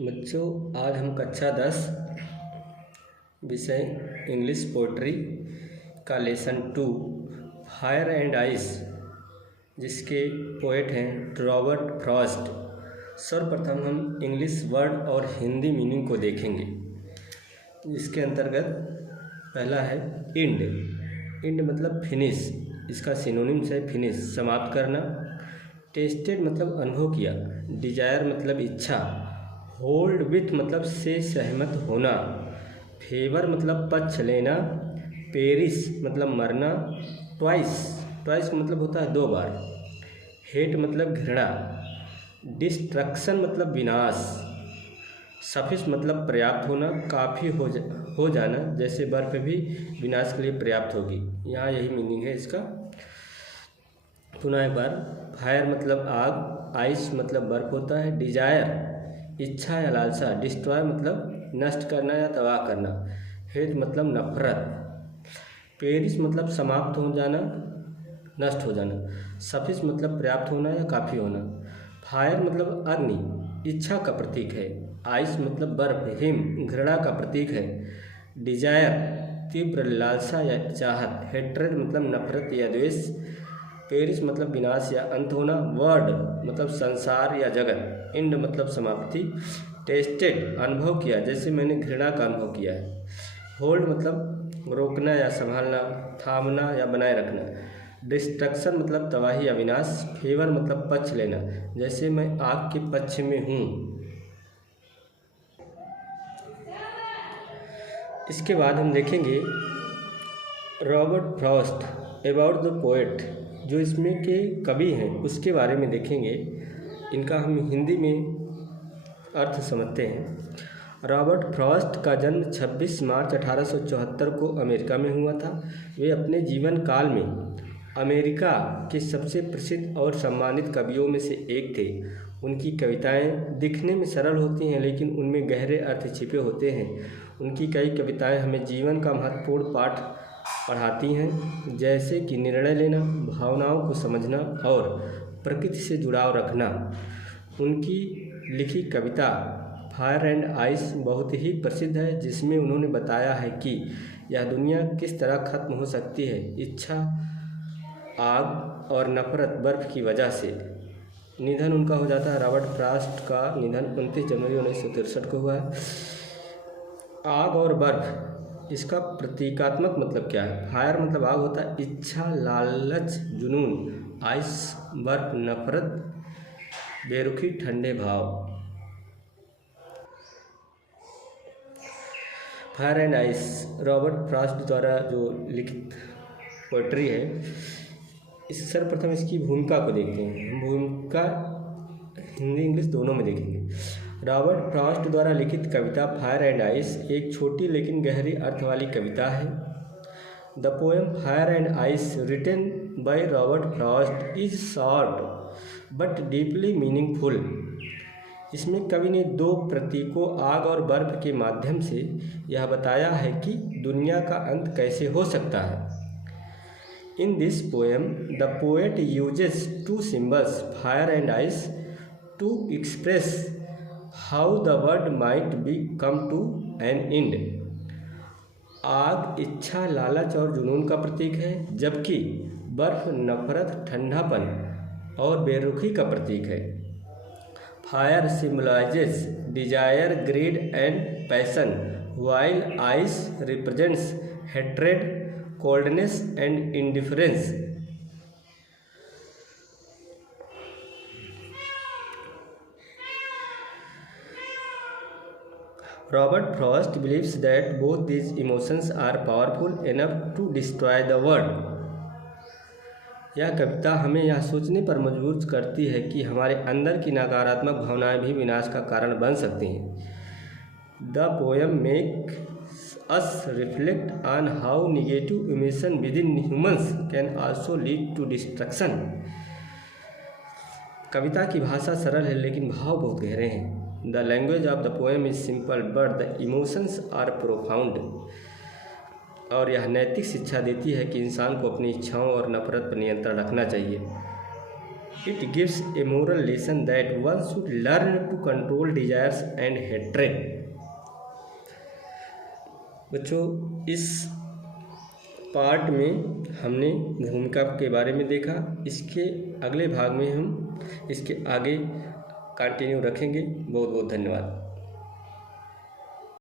बच्चों, आज हम कक्षा 10 विषय इंग्लिश पोइट्री का लेसन 2 फायर एंड आइस, जिसके पोएट हैं रॉबर्ट फ्रॉस्ट। सर्वप्रथम हम इंग्लिश वर्ड और हिंदी मीनिंग को देखेंगे। इसके अंतर्गत पहला है इंड। इंड मतलब फिनिश, इसका सिनोनिम्स है फिनिश, समाप्त करना। टेस्टेड मतलब अनुभव किया। डिजायर मतलब इच्छा। होल्ड विथ मतलब से सहमत होना। फेवर मतलब पक्ष लेना। पेरिस मतलब मरना। ट्वाइस मतलब होता है 2 बार। हेट मतलब घृणा। डिस्ट्रक्शन मतलब विनाश। सफिश मतलब पर्याप्त होना, काफ़ी हो जाना, जैसे बर्फ भी विनाश के लिए पर्याप्त होगी। यहाँ यही मीनिंग है इसका। पुनः एक बार, फायर मतलब आग, आइस मतलब बर्फ होता है। डिजायर इच्छा या लालसा। डिस्ट्रॉय मतलब नष्ट करना या तबाह करना। हेट मतलब नफरत। पेरिस मतलब समाप्त हो जाना, नष्ट हो जाना। सफिश मतलब पर्याप्त होना या काफ़ी होना। फायर मतलब अग्नि, इच्छा का प्रतीक है। आइस मतलब बर्फ, हिम घृणा का प्रतीक है। डिजायर तीव्र लालसा या चाहत। हेट्रेड मतलब नफरत या द्वेष। पेरिस मतलब विनाश या अंत होना। वर्ड मतलब संसार या जगत। इंड मतलब समाप्ति। टेस्टेड अनुभव किया, जैसे मैंने घृणा का अनुभव किया है। होल्ड मतलब रोकना या संभालना, थामना या बनाए रखना। डिस्ट्रक्शन मतलब तबाही या विनाश। फेवर मतलब पक्ष लेना, जैसे मैं आग के पक्ष में हूँ। इसके बाद हम देखेंगे Robert Frost about the poet, जो इसमें के कवि हैं उसके बारे में देखेंगे। इनका हम हिंदी में अर्थ समझते हैं। रॉबर्ट फ्रॉस्ट का जन्म 26 मार्च 1874 को अमेरिका में हुआ था। वे अपने जीवन काल में अमेरिका के सबसे प्रसिद्ध और सम्मानित कवियों में से एक थे। उनकी कविताएं दिखने में सरल होती हैं, लेकिन उनमें गहरे अर्थ छिपे होते हैं। उनकी कई कविताएं हमें जीवन का महत्वपूर्ण पाठ पढ़ाती हैं, जैसे कि निर्णय लेना, भावनाओं को समझना और प्रकृति से जुड़ाव रखना। उनकी लिखी कविता फायर एंड आइस बहुत ही प्रसिद्ध है, जिसमें उन्होंने बताया है कि यह दुनिया किस तरह खत्म हो सकती है। इच्छा आग और नफरत बर्फ की वजह से। निधन उनका हो जाता है। रॉबर्ट फ्रॉस्ट का निधन 29 जनवरी 1963 को हुआ है। आग और बर्फ, इसका प्रतीकात्मक मतलब क्या है? फायर मतलब आग होता है, इच्छा लालच जुनून। आइस बर्फ नफरत बेरुखी ठंडे भाव। Fire and ice Robert Frost द्वारा जो लिखित पोएट्री है। इस सर्वप्रथम इसकी भूमिका को देखते हैं। हम भूमिका हिंदी इंग्लिश दोनों में देखेंगे। रॉबर्ट फ्रॉस्ट द्वारा लिखित कविता फायर एंड आइस एक छोटी लेकिन गहरी अर्थ वाली कविता है। The poem fire and ice written by Robert Frost is short but deeply meaningful. इसमें कवि ने 2 प्रतीकों आग और बर्फ के माध्यम से यह बताया है कि दुनिया का अंत कैसे हो सकता है। In this poem, the poet uses 2 symbols, fire and ice, to express how the world might come to an end. आग इच्छा लालच और जुनून का प्रतीक है, जबकि बर्फ नफरत ठंडापन और बेरुखी का प्रतीक है। Fire symbolizes desire, greed and passion, while ice represents hatred, coldness and indifference. Robert Frost believes that both these emotions are powerful enough to destroy the world. यह कविता हमें यह सोचने पर मजबूर करती है कि हमारे अंदर की नकारात्मक भावनाएं भी विनाश का कारण बन सकती हैं। The poem makes us reflect on how negative emotion within humans can also lead to destruction. कविता की भाषा सरल है, लेकिन भाव बहुत गहरे हैं। The language of the poem is simple but the emotions are profound. और यह नैतिक शिक्षा देती है कि इंसान को अपनी इच्छाओं और नफरत पर नियंत्रण रखना चाहिए। It gives a moral lesson that one should learn to control desires and hatred. बच्चों, इस पार्ट में हमने भूमिका के बारे में देखा। इसके अगले भाग में हम इसके आगे कंटिन्यू रखेंगे। बहुत बहुत धन्यवाद।